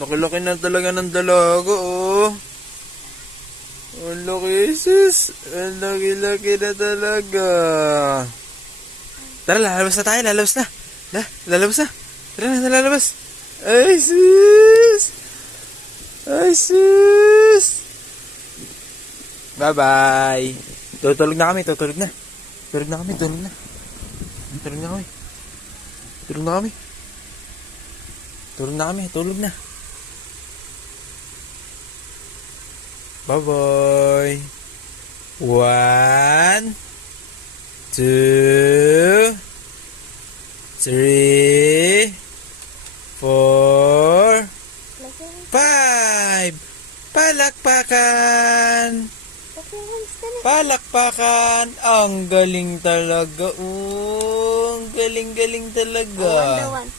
Laki-laki na talaga ng dalaga, oh. Ang laki, sis. Ang laki-laki na talaga. Tara, lalabas na tayo. Lalabas na. Lalabas na. Tara na, lalabas. Ay, sis. Ay, sis. Bye-bye. Tutulog na kami. Tulog na kami. Tulog na kami. Tulog na. Bye-bye. 1, 2, 3, 4, 5. Palakpakan. Ang galing talaga. Ang galing talaga. One.